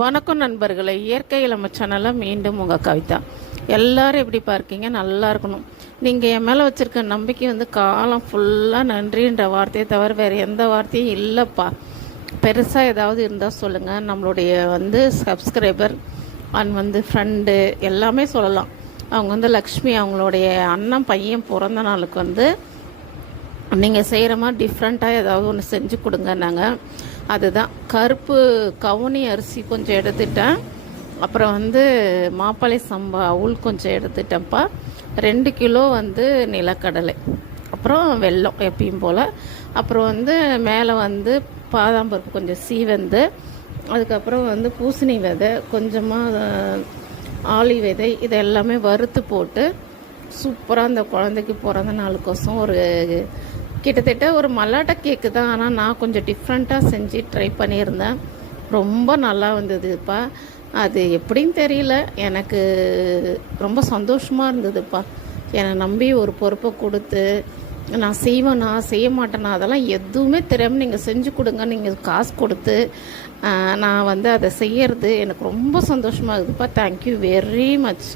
வணக்கம் நண்பர்களே, இயற்கை நம்ம சேனலில் மீண்டும் உங்கள் கவிதா. எல்லோரும் எப்படி பார்க்கீங்க? நல்லா இருக்கணும். நீங்கள் என் மேலே வச்சுருக்க நம்பிக்கை காலம் ஃபுல்லாக நன்றின்ற வார்த்தையை தவிர வேறு எந்த வார்த்தையும் இல்லைப்பா. பெருசாக ஏதாவது இருந்தால் சொல்லுங்கள். நம்மளுடைய சப்ஸ்கிரைபர் அண்ட் ஃப்ரெண்டு எல்லாமே சொல்லலாம். அவங்க லக்ஷ்மி, அவங்களுடைய அண்ணன் பையன் பிறந்த நாளுக்கு நீங்கள் செய்கிற மாதிரி டிஃப்ரெண்ட்டாக ஏதாவது ஒன்று செஞ்சு கொடுங்க. நாங்கள் அதுதான் கருப்பு கவுனி அரிசி கொஞ்சம் எடுத்துட்டேன். அப்புறம் மாப்பிள்ளை சம்பா உள் கொஞ்சம் எடுத்துட்டேன்ப்பா. 2 கிலோ நிலக்கடலை, அப்புறம் வெல்லம் எப்பயும் போல். அப்புறம் மேலே பாதாம் பருப்பு கொஞ்சம் சீவந்து, அதுக்கப்புறம் பூசணி விதை கொஞ்சமாக, ஆளி விதை, இது எல்லாமே வறுத்து போட்டு சூப்பராக அந்த குழந்தைக்கு பிறந்த நாளுக்கோசம் கிட்டத்தட்ட ஒரு மல்லாட்டை கேக்கு தான். ஆனால் நான் கொஞ்சம் டிஃப்ரெண்ட்டாக செஞ்சு ட்ரை பண்ணியிருந்தேன். ரொம்ப நல்லா வந்ததுப்பா. அது எப்படின்னு தெரியல, எனக்கு ரொம்ப சந்தோஷமாக இருந்ததுப்பா. என்னை நம்பி ஒரு பொறுப்பை கொடுத்து நான் செய்வேனா செய்ய மாட்டேனா அதெல்லாம் எதுவுமே தெரியாமல் நீங்கள் செஞ்சு கொடுங்க, நீங்கள் காசு கொடுத்து நான் அதை செய்யறது எனக்கு ரொம்ப சந்தோஷமாக இருக்குதுப்பா. Thank you very much.